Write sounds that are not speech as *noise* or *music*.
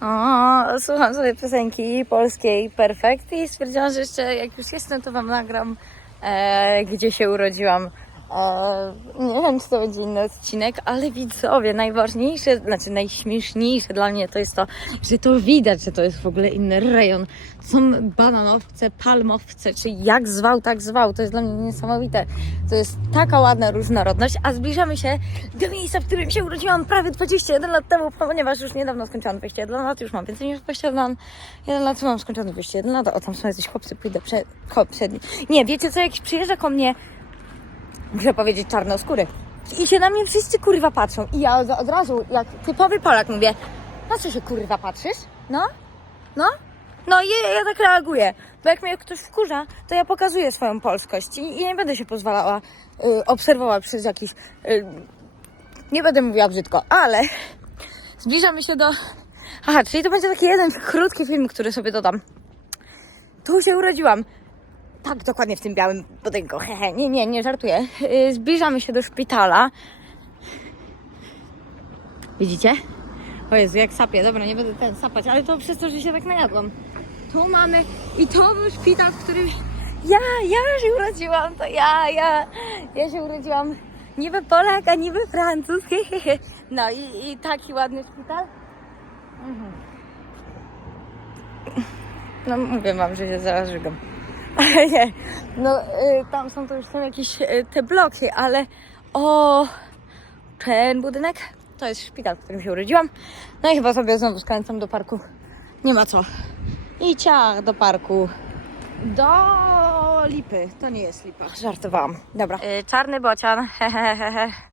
O, słucham sobie piosenki polskiej Perfekt i stwierdziłam, że jeszcze jak już jestem, to wam nagram, e, gdzie się urodziłam. E, nie wiem, czy to będzie inny odcinek, ale widzowie, najważniejsze, znaczy najśmieszniejsze dla mnie to jest to, że to widać, że to jest w ogóle inny rejon. Są bananowce, palmowce, czy jak zwał, tak zwał. To jest dla mnie niesamowite. To jest taka ładna różnorodność, a zbliżamy się do miejsca, w którym się urodziłam prawie 21 lat temu, ponieważ już niedawno skończyłam 21 lat, już mam więcej niż 21 1 lat, mam skończone 21 lat, o tam są jacyś chłopcy, pójdę przed, przed... Nie, wiecie co, jak przyjeżdża ko mnie muszę powiedzieć czarnoskóry. I się na mnie wszyscy kurwa patrzą. I ja od, od razu, jak typowy Polak mówię, na co się kurwa patrzysz? No? No? No i ja, ja tak reaguję. Bo jak mnie ktoś wkurza, to ja pokazuję swoją polskość. I, i nie będę się pozwalała y, obserwować przez jakiś... Y, nie będę mówiła brzydko, ale *laughs* zbliżamy się do... Aha, czyli to będzie taki jeden krótki film, który sobie dodam. Tu się urodziłam. Tak, dokładnie w tym białym budynku. Hehe, nie, nie, nie żartuję. Yy, Zbliżamy się do szpitala. Widzicie? O Jezu, jak sapie. Dobra, nie będę ten sapać, ale to przez to, że się tak najadłam. Tu mamy i to był szpital, w którym ja, ja się urodziłam, to ja, ja. Ja się urodziłam niby Polak, a niby Francuz. No i, i taki ładny szpital. Mhm. No mówię wam, że się zaraz żygam. Ale nie, no y, tam są to już są jakieś y, te bloki, ale o ten budynek to jest szpital, w którym się urodziłam. No i chyba sobie znowu skręcam do parku. Nie ma co. I ciach do parku. Do lipy. To nie jest lipa. Żartowałam. Dobra. Y, czarny bocian. *laughs*